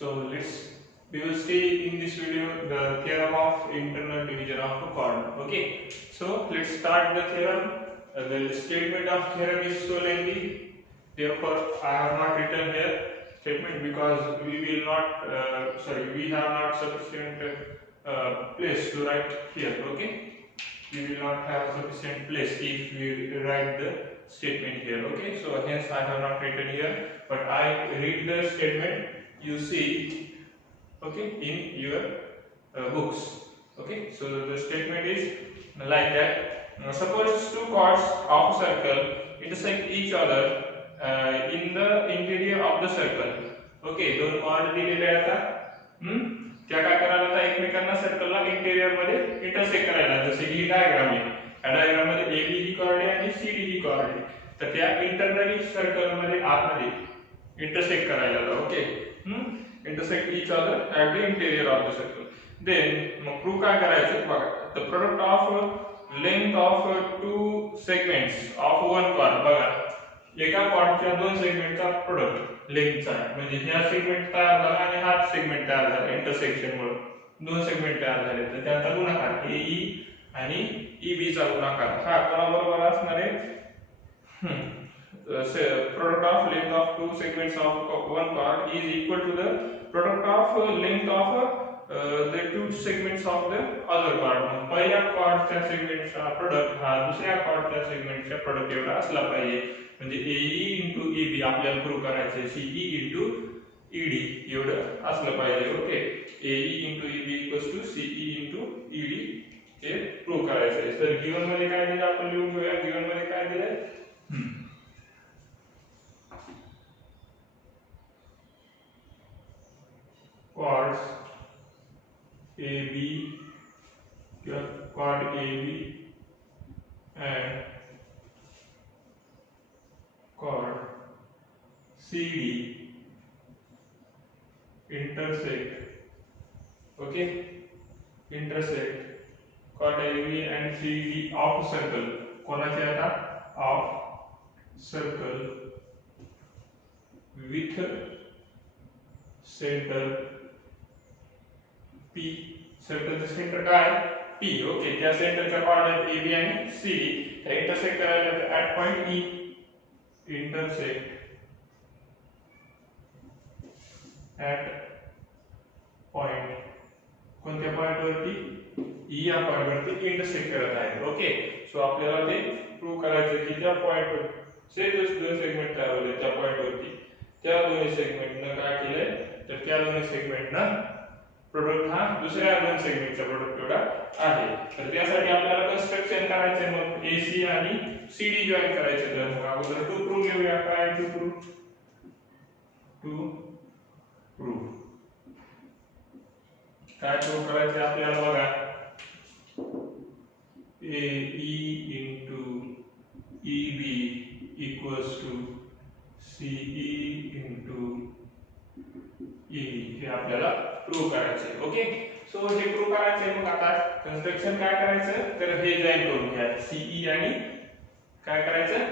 So we will see in this video the theorem of internal division of a chord. Okay. So let's start the theorem. The statement of theorem is so lengthy. Therefore, I have not written here statement because we have not sufficient place to write here. Okay. We will not have sufficient place if we write the statement here. Okay. So hence I have not written here, but I read the statement. You see, okay, in your books. Okay, so the statement is like that. Now, suppose two chords of a circle intersect each other in the interior of the circle. Okay, दोन chord दिलेले आहेत. त्या काय करायला आता एकमेकांना सर्कलला interior मध्ये intersect करायला, जसे की डायग्राम आहे. या डायग्राम मध्ये ए बी ही कॉर्ड आहे आणि सी डी ही कॉर्ड आहे. तर त्या इंटरनली सर्कल मध्ये आतमध्ये इंटरसेक्ट करायला. Okay, intersect each other at the interior of the circle. Then मग प्रूव्ह काय करायचं बघा. The product of length of two segments of one chord. बघा, एका chordच्या दोन सेगमेंटचा प्रोडक्ट लेंथचा म्हणजे ह्या सेगमेंट तयार झाला आणि हा सेगमेंट तयार झाला इंटरसेक्शन मुळे दोन सेगमेंट तयार झाले, तर त्यांचा गुणाकार AE आणि EB चा गुणाकार हा बरोबर असणार आहे product of length of two segments of one chord is equal to the product of length of the two segments of the other chord. पहिल्या chordच्या सेगमेंटचा प्रोडक्ट हा दुसऱ्या chordच्या सेगमेंटच्या प्रोडक्ट एवढा असला पाहिजे. म्हणजे AE into EB आपल्याला प्रूव्ह करायचे CE into ED एवढं असलं पाहिजे. Okay, AE into EB equals to CE into ED हे प्रूव्ह करायचं आहे. तर गिवन मध्ये काय दिलं आपण लिहून घेऊया. गिवन मध्ये काय दिलंय, chords AB, chord AB and chord CD intersect. Okay, intersect chord AB and CD of circle. कोणाचे आता of circle with center P. सर्कलचं सेंटर काय P. ओके, त्या सेंटरच्या कॉर्डिनेट AB आणि CD त्या इंटरसेक्ट करायला at point E. Intersect at point, कोणत्या पॉइंट वरती E या पॉइंट वरती इंटरसेक्ट करत आहे. ओके, सो आपल्याला ते प्रूव्ह करायचं की त्या पॉइंट वर सेमच दोन सेगमेंट तयार होले, त्या पॉइंट वरती त्या दोन्ही सेगमेंटनं काय केलंय, तर त्या दोन्ही सेगमेंटनं प्रोडक्ट हा दुसऱ्या दोन सेगमेंटचा प्रोडक्ट एवढा आहे. तर त्यासाठी आपल्याला कन्स्ट्रक्शन करायचंय. मग AC आणि CD जॉइन करायचे. तर मग अगोदर टू प्रूव्ह घेऊया. काय टू प्रूव्ह काय प्रूव्ह करायचं आपल्याला बघा. AE into EB equals to CE into EB हे आपल्याला प्रूव्ह करायचे. ओके, सो हे प्रूव्ह करायचे. मग आता कन्स्ट्रक्शन काय करायचं, तर हे जॉइन करून घ्या CE आणि काय करायचं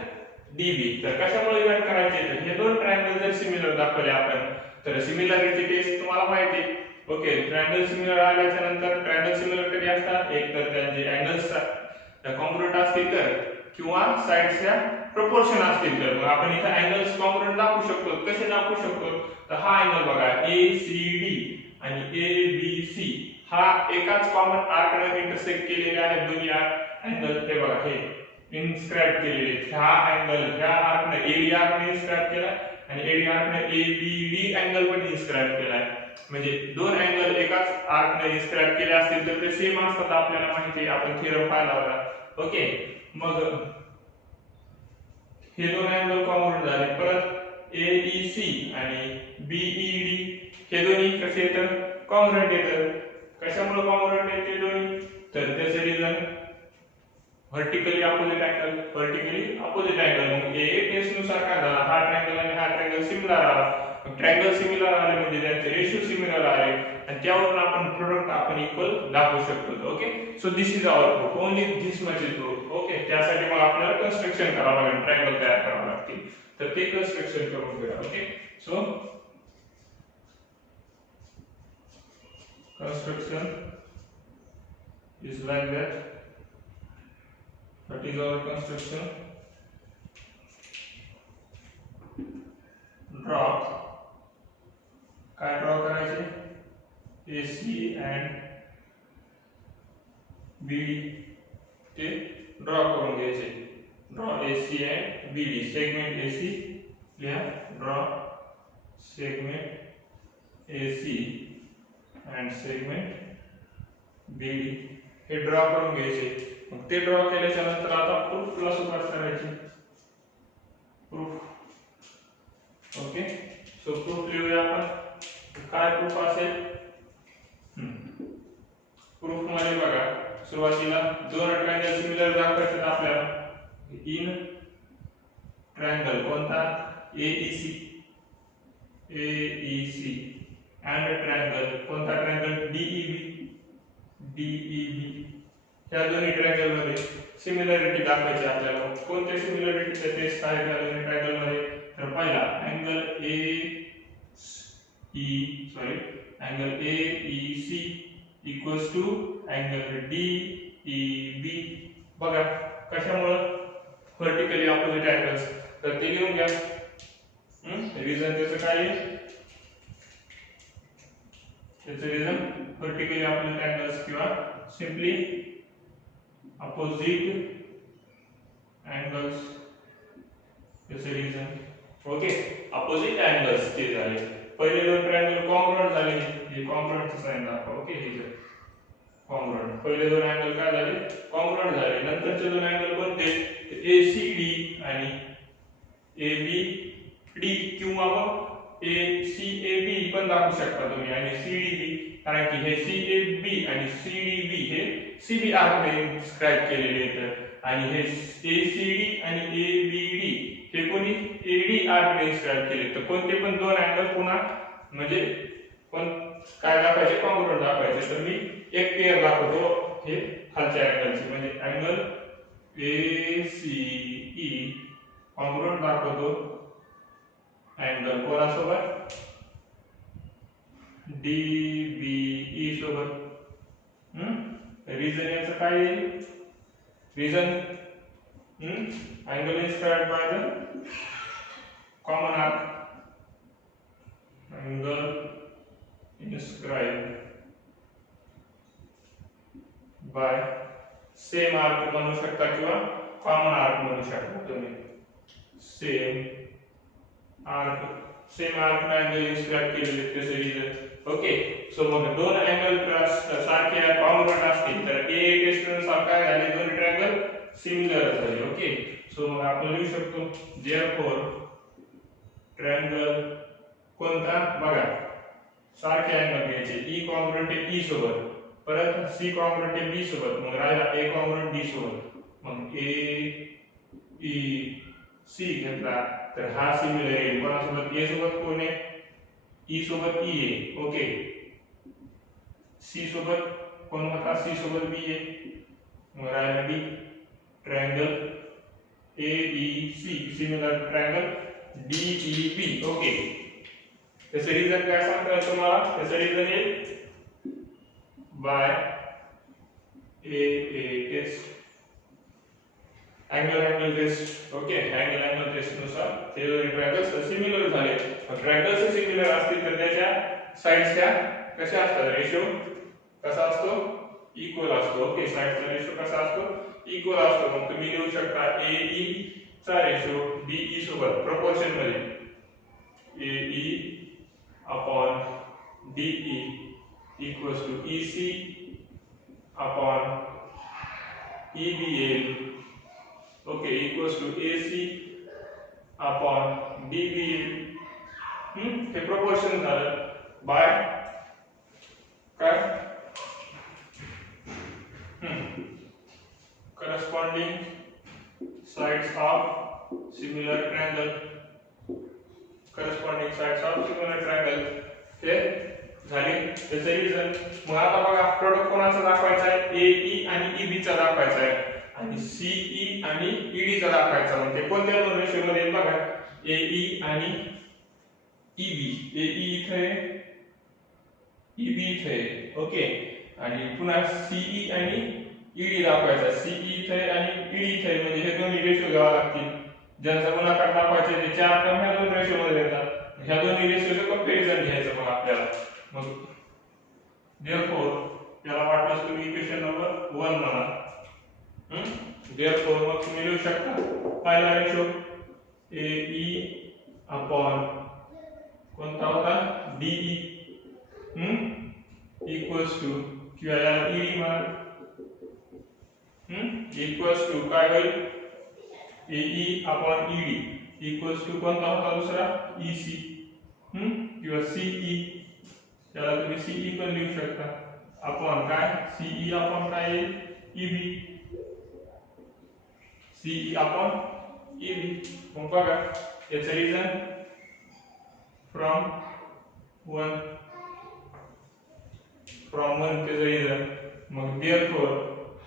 DB. तर कशामुळे जॉइन करायचे, तर हे दोन ट्रायंगल जर सिमिलर दाखवले आपण तर सिमिलरिटी टेस्ट तुम्हाला माहिती आहे. ओके, ट्रायंगल सिमिलर आल्याच्या नंतर ट्रायंगल सिमिलर कधी असतात, एक तर त्यांचे अँगल्स कॉन्ग्रुएंट असतील तर किंवा साइड्सच्या प्रोपोर्शन असतील तर. मग आपण इथे अँगल्स कॉन्ग्रुएंट दाखवू शकतो. कसे दाखवू शकतो, तर हा अँगल बघा ACD आणि ABC हा एकाच कॉमन आर्कने इंटरसेक्ट केलेले आहेत. दोन्ही अँगल ते बघा हे इन्स्क्राइब केलेले. ह्या अँगल ह्या आर्कने AB आर्कने इन्स्क्राइब केला आणि AB आर्कने ABD अँगल पण इन्स्क्राइब केलाय. म्हणजे दोन अँगल एकाच आर्कने इन्स्क्राइब केले असतील तर ते सेम असतात आपल्याला माहिती आहे, आपण थेरम पाहिला होता. ओके, मग हे दोन अँगल कॉमन झाले. परत AEC आणि BED हे दोन्ही कसे येतात, कॉन्ग्रुएंट येतात. कशामुळे कॉन्ग्रुएंट येते दोन्ही, तर त्याचे रिझन व्हर्टिकली अपोजिट अँगल. मग A टेस्ट नुसार काय झाला, हा ट्रायंगल आणि हा ट्रायंगल सिमिलर आला. ट्रायंगल सिमिलर आले म्हणजे त्यांचे रेशिओ सिमिलर आले आणि त्यावरून आपण प्रोडक्ट आपण इक्वल दाखवू शकतो. Okay, so this is our proof. Only this much is proof. Okay, त्यासाठी मग आपल्याला कन्स्ट्रक्शन करावं लागेल, ट्रायंगल तयार करावं लागतील. तर ते कन्स्ट्रक्शन करून घेऊया. Okay, so construction is like that. That is our construction. Draw. काय ड्रॉ करायचे? AC and BD ते ड्रॉ करून घ्यायचे. Draw AC and BD. Segment AC लिहा. Draw segment AC and segment BD हे ड्रॉ करून घ्यायचे. मग ते ड्रॉ केल्याच्या नंतर आता प्रूफला सुरुवात करायची. प्रूफ. ओके, सो प्रूफ लिहूया आपण. काय प्रूफ असेल? प्रूफ मध्ये बघा सुरुवातीला दोन ट्रायंगल सिमिलर दाखवायचे आपल्याला. इन ट्रायंगल कोणता? AEC अँड ट्रायंगल कोणता? Triangle DEB. या दोन्ही ट्रायंगल मध्ये सिमिलरिटी दाखवायची आपल्याला. कोणते सिमिलरिटीचे टेस्ट आहे त्या दोन्ही ट्रायंगल मध्ये? तर पहिला angle AEC equals to angle DEB. बघा कशामुळे? Vertically opposite angles. तर ते लिहून घ्या. रिझन त्याचं काय आहे? त्याचं रिझन व्हर्टिकली ऑपोजिट अँगल्स किंवा सिंपली opposite angles. त्याचे रिझन. ओके, अपोजिट अँगल्स ते झाले. पहिले दोन ट्रायंगल कॉन्ग्रुएंट झाले. हे कॉन्ग्रुएंटचं साइन दाखवा. ओके, हे कॉन्ग्रुएंट. पहिले दोन अँगल काय झाले? कॉन्ग्रुएंट झाले. नंतरचे दोन अँगल कोणते? ACD आणि ABD किंवा मग ACAB पण दाखवू शकता तुम्ही आणि CDB. कारण की हे CAB आणि CDB हे CB आर्कने इन्स्क्राइब केलेले आहेत आणि हे ACD आणि ABD हे कोणी AD आर्कने इन्स्क्राइब केले. तर कोणते पण दोन अँगल पुन्हा म्हणजे कोण काय दाखवायचे? कॉन्ग्रुएंट दाखवायचे. तर मी एक पेअर दाखवतो हे खालच्या अँगलची. म्हणजे अँगल ACE कॉन्ग्रुएंट दाखवतो अँगल कोणासोबत? DBE सोबत. रिझन याचं काय येईल? Reason angle inscribed by the common arc. Angle inscribed by same arc म्हणू शकता किंवा कॉमन आर्क म्हणू शकता तुम्ही. सेम आर्क अँगल इन्स्क्राइब केलेले त्याचे रिझन. ओके, सो मग दोन अँगल सारखे कॉन्ग्रुएंट असतील तर A टेस्ट नुसार काय झाले? दोन ट्रायंगल सिमिलर झाले. ओके, सो मग आपण लिहू शकतो देअरफॉर ट्रायंगल कोणता? बघा सारखे अँगल घ्यायचे. E कॉन्ग्रुएंट आहे E सोबत, परत C कॉन्ग्रुएंट आहे B सोबत, मग राहिला A कॉन्ग्रुएंट D सोबत. मग AEC घेतला तर हा सिमिलर येईल. कोणासोबत? A सोबत कोण आहे? E सोबत E आहे. ओके, C सोबत कोण होता? C सोबत B आहे. मग राहिला D. Triangle AEC similar triangle DEB. Okay, त्याचं रिझन काय सांगता तुम्हाला? त्याचं रिझन आहे by A test angle test. Okay, angle test नुसार ते दोन्ही ट्रायंगल्स सिमिलर झाले. ट्रायंगल्स सिमिलर असतील तर त्याच्या साइड्सच्या कशा असतात? रेशो कसा असतो? इक्वल असतो. ओके, साइड्सचा रेशो कसा असतो? इक्वल असतो. मग तुम्ही लिहू शकता AE चा रेशो DE सोबत प्रपोर्शन मध्ये AE upon DE equals to EC upon EBL. Okay, equals to AC upon DBL. हे प्रपोर्शन झालं बाय काय? Corresponding sides of similar triangle. Corresponding sides of similar triangle हे झाले. त्याचे रिझन. मग आता बघा प्रोडक्ट कोणाचा दाखवायचा आहे? AE आणि EB चा दाखवायचा आहे आणि CE आणि ED चा दाखवायचा. म्हणजे कोणत्या दोन रेशो मध्ये? बघा AE आणि EB. AE इथे, EB इथे, EB इथे. ओके, सो मग दोन अँगल क्रॉस सारखे असतील तर त्याच्या साइड्सच्या कशा असतात? रेशो इक्वल असतात. EB इथे आहे. ओके, आणि पुन्हा CE आणि ED दाखवायचा. CE इथे आणि ED इथे आहे, म्हणजे हे दोन्ही रेशो घ्यावे लागतील. ज्यांचा गुणाकार दाखवायचा ते चार टर्म ह्या दोन रेशो मध्ये येतात. ह्या दोन्ही रेशोचं कंपॅरिझन घ्यायचं मग आपल्याला. मग therefore याला वाटल्यास तुम्ही इक्वेशन नंबर 1 म्हणा. therefore मग तुम्ही लिहू शकता पहिला रेशो AE अपॉन कोणता होता DE इक्वल्स टू किंवा याला ED म्हणा इक्वल्स टू काय होईल AE upon ED equals to कोणता होता दुसरा EC किंवा CE, याला तुम्ही CE पण लिहू शकता अपॉन काय CE अपॉन काय येईल EB, CE अपॉन EB. मग बघा याचं रिझन फ्रॉम 1 त्याचं रिझन. मग therefore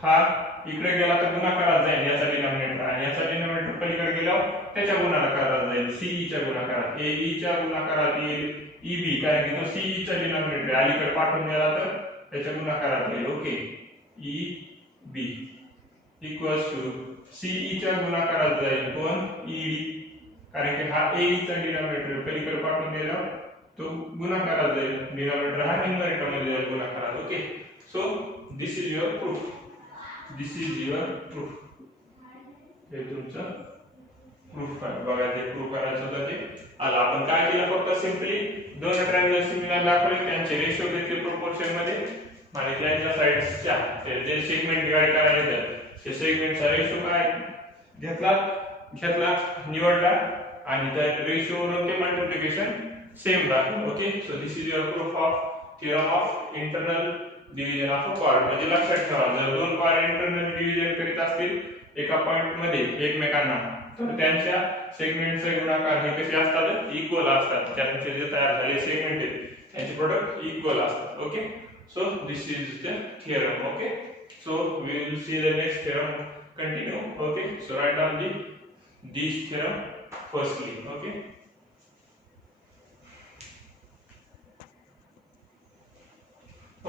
हा इकडे गेला तर गुणाकारात जाईल याचा डिनॉमिनेटर, आणि याचा डिनॉमिनेटर पलीकडे गेल्यावर त्याच्या गुणाकारात जाईल CE च्या गुणाकारात. AE च्या गुणाकारात येईल EB, कारण की तो CE चा डिनॉमिनेटर अलीकडे पाठवून गेला तर त्याच्या गुणाकारात येईल. Okay, EB equals to CE च्या गुणाकारात जाईल कोण ED, कारण की हा AE चा डिनॉमिनेटर पलीकडे पाठवून गेला तो गुणाकारात जाईल. डिनॉमिनेटर हा न्यूमरेटर मध्ये जाईल गुणाकारात. Okay, so this is your proof. This is your proof. हे तुमचं प्रूफ आहे. बघा ते प्रूफ करायचं होतं ते आला. आपण काय केलं फक्त सिंपली दोन ट्रायंगल सिमिलर दाखवले, त्यांचे रेशो घेतले प्रोपोर्शन मध्ये आणि त्यांच्या साइड्सच्या जे सेगमेंट डिवाइड करायला येतात ते सेगमेंटचा रेशो काय घेतला निवडला आणि त्या रेशो वरून ते मल्टिप्लिकेशन सेम दाखवलं. Okay, so this is your proof of theorem of internal division of a cord. म्हणजे लक्षात ठेवा जर दोन कॉर्ड इंटरनल डिव्हिजन करीत असतील एका पॉइंट मध्ये एकमेकांना तर त्यांच्या सेगमेंटचे गुणाकार हे कसे असतात इक्वल असतात. त्यांचे जे तयार झाले सेगमेंट आहेत त्यांचे प्रोडक्ट इक्वल असतात. Okay, so this is the theorem. Okay, so we will see the next theorem continue. Okay, so write down this theorem firstly. Okay,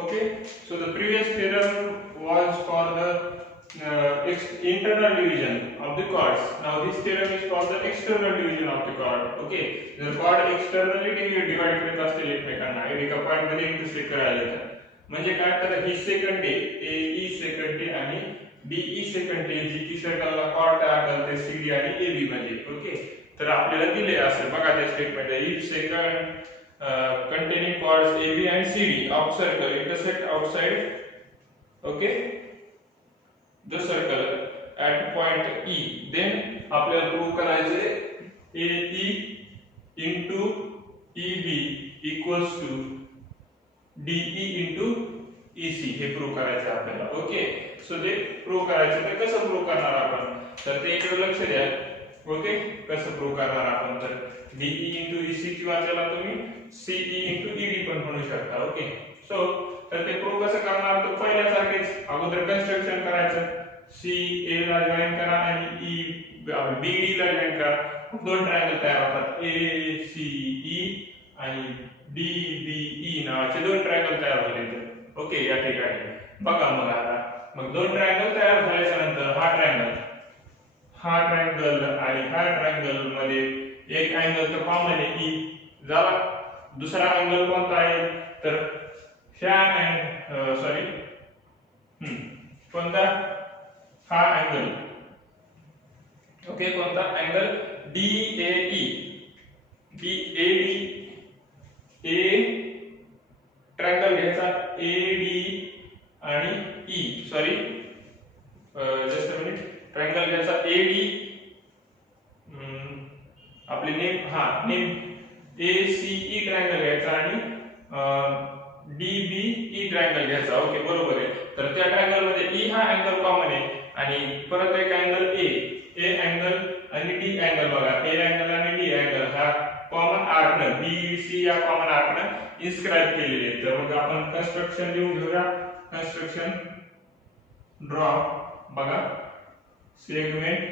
okay, so the previous theorem was for the internal division of the chords. Now this theorem is for the external division of the chord. Okay, जर chord externally divide करत असतील एकमेकांना एका point मध्ये intersect करायला येतात म्हणजे काय तर ही सेकंड डे AE सेकंड डे आणि DE सेकंड डे जी की सर्कलला chord तयार करते CD आणि AB मध्ये. ओके, तर आपल्याला दिले असेल बघा त्या statement if second containing chords AB and CD of circle intersect outside okay the circle at point E, then आपल्याला प्रूव्ह करायचे AE into EB equals to DE into EC हे प्रूव्ह करायचे आपल्याला. ओके, सो ते prove करायचे तर कसं prove करणार आपण तर ते इकडे लक्ष द्या. ओके, कसं प्रूव्ह करणार आपण तर DE into EC किंवा त्याला तुम्ही CE into ED पण म्हणू शकता. ओके, सो तर ते प्रूव्ह कसं करणार तर पहिल्यासारखेच अगोदर कन्स्ट्रक्शन करायचं. CA ला जॉइन करा आणि BD ला जॉइन करा. दोन ट्रायंगल तयार होतात ACE आणि DBE नावाचे दोन ट्रायंगल तयार झाले. ओके, या ठिकाणी बघा मग आता मग दोन ट्रायंगल तयार झाल्याच्या नंतर हा ट्रायंगल आणि ह्या ट्रायंगल मध्ये एक अँगल तर कॉमन आहे E झाला. दुसरा अँगल कोणता आहे तर ह्या सॉरी कोणता हा अँगल. ओके, कोणता अँगल DAE A ट्रायंगल घ्यायचा AD आणि E sorry just a minute triangle घ्यायचा AD आपले नेम ACE ट्रायंगल घ्यायचा आणि DBE ट्रायंगल घ्यायचा. ओके, बरोबर आहे. तर त्या ट्रायंगल मध्ये E हा अँगल कॉमन आहे आणि परत एक अँगल A अँगल आणि D अँगल बघा A अँगल आणि D अँगल हा कॉमन आर्कनं BC या कॉमन आर्कनं इन्स्क्राइब केलेले आहे. तर मग आपण कन्स्ट्रक्शन लिहून घेऊया. कन्स्ट्रक्शन ड्रॉ बघा segment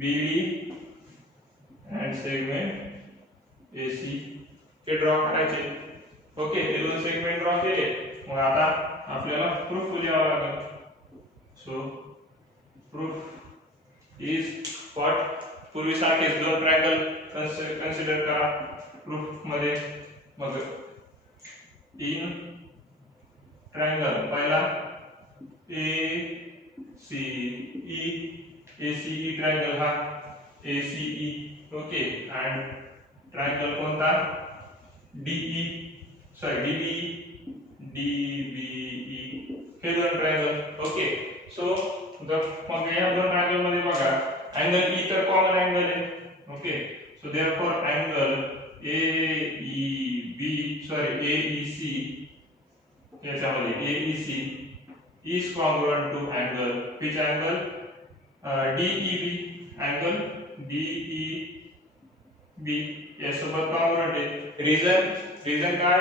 BD and segment AC हे ड्रॉ करायचे. ओके, ते दोन सेगमेंट ड्रॉ केले. मग आता आपल्याला प्रूफ लिहावं लागेल. सो प्रूफ इज व्हॉट, पूर्वीसारखेच दोन ट्रायंगल कन्सिडर करा प्रूफ मध्ये. मग इन ट्रायंगल पहिला ACE ट्रायंगल हा ACE. ओके, अँड ट्रायंगल कोणता DBE हे दोन ट्रायंगल. ओके, सो मग या दोन ट्रायंगल मध्ये बघा अँगल E तर कॉमन अँगल आहे. Okay, so therefore angle AEC याच्यामध्ये AEC is congruent to angle, which angle, DEB, angle DEB यासोबत congruent आहे. रिझन काय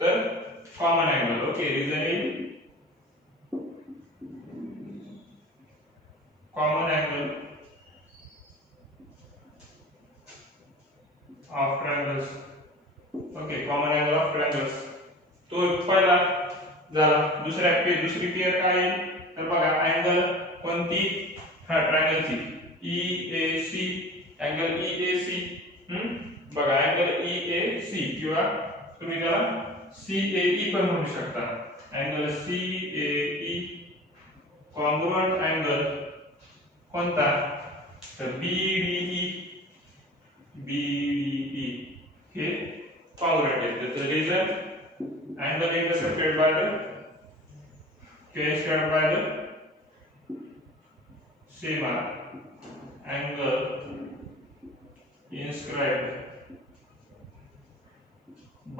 तर common angle. Okay, reason is common angle of triangles. Okay, common angle of triangles तो पहिला झाला. दुसरी pair काय आहे तर बघा अँगल कोणती, हा ट्रायंगलची EAC, अँगल EAC. बघा अँगल EAC किंवा तुम्ही त्याला CAE पण म्हणू शकता. अँगल CAE कॉन्ग्रुएंट अँगल कोणता तर BDE हे कॉन्ग्रुएंट आहे. त्याचं reason angle intersected by the squared by the same arc, angle inscribed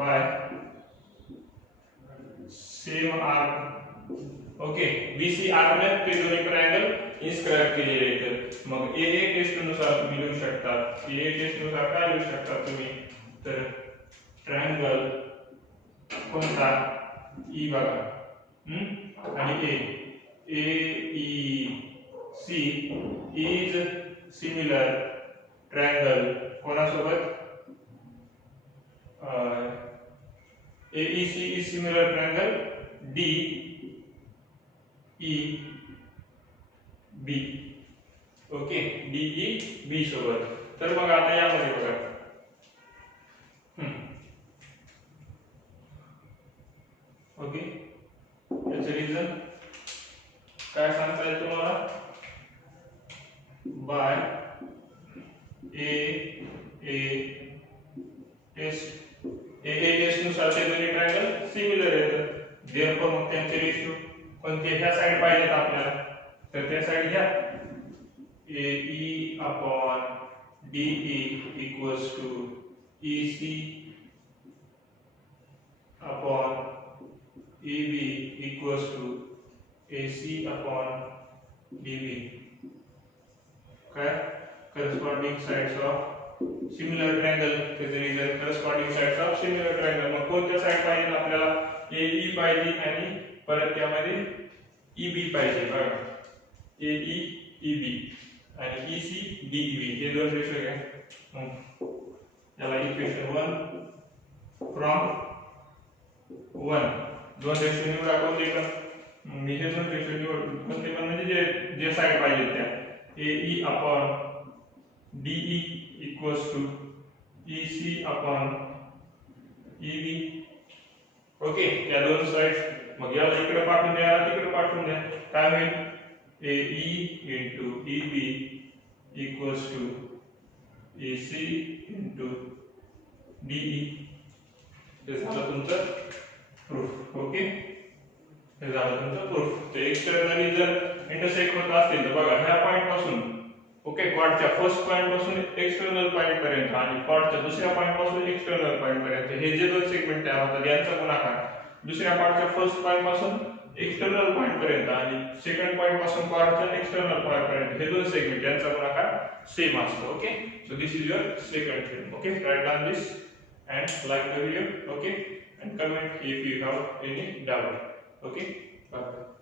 by same arc. Okay, BC arc ने ते दोन्ही ट्रायंगल इन्स्क्राइब केलेले आहेत. मग AA टेस्ट नुसार तुम्ही लिहू शकता. AA टेस्ट नुसार काय लिहू शकता तुम्ही तर ट्रायंगल कोणता E बघा आणि AEC is similar triangle कोणासोबत AEC is similar triangle DEB. Okay, DEB सोबत. तर मग आता यामध्ये बघा ओके, याचे रिझन काय सांगता येईल तुम्हाला बाय AA टेस्ट नुसार ते दोन्ही ट्रायंगल सिमिलर आहेत. देयरफॉर मग त्यांचे रेशिओ कोणते ह्या साइड पाहिजेत आपल्याला तर त्या साइड घ्या. AE upon DE equals to EC upon EB equals to AC upon DB. Okay, corresponding sides of similar triangle is the reason. Corresponding sides of similar triangle. मग कोणत्या साइड पाहिजे आपल्याला AE पाहिजे आणि परत त्यामध्ये EB पाहिजे. बघा AE EB आणि EC DEB हे दोन रेशो घ्या. याला इक्वेशन 1 फ्रॉम 1 दोन रेशो निवडा कोणते पण. मी हे दोन रेशो निवड कोणते पण म्हणजे जे साइड पाहिजे त्या. AE upon DE equals to EC upon EB. Okay, या दोन साइड्स मग याला इकडे पाठवून द्या, याला तिकडे पाठवून द्या. काय होईल AE into EB equals to AC into DE. हे झालं तुमचं प्रूफ. ओके, हे झालं तुमचं प्रूफ. ते एक्सटर्नली जर इंटरसेक्ट होत असतील तर बघा ह्या पॉइंट पासून ओके क्वाडच्या फर्स्ट पॉइंट पासून एक्सटर्नल पॉइंट पर्यंत आणि क्वाडच्या दुसऱ्या पॉइंट पासून एक्सटर्नल पॉइंट पर्यंत हे जे दोन सेगमेंट तयार होतात यांचा गुणाकार दुसऱ्या पार्टच्या फर्स्ट पॉइंट पासून एक्सटर्नल पॉइंट पर्यंत आणि सेकंड पॉइंट पासून क्वाडच्या एक्सटर्नल पॉइंट पर्यंत हे दोन सेगमेंट यांचा गुणाकार सेम असतो. Okay, so this is your second theorem. Okay, right down this and like the video. Okay, and comment if you have any doubt. Okay, bye.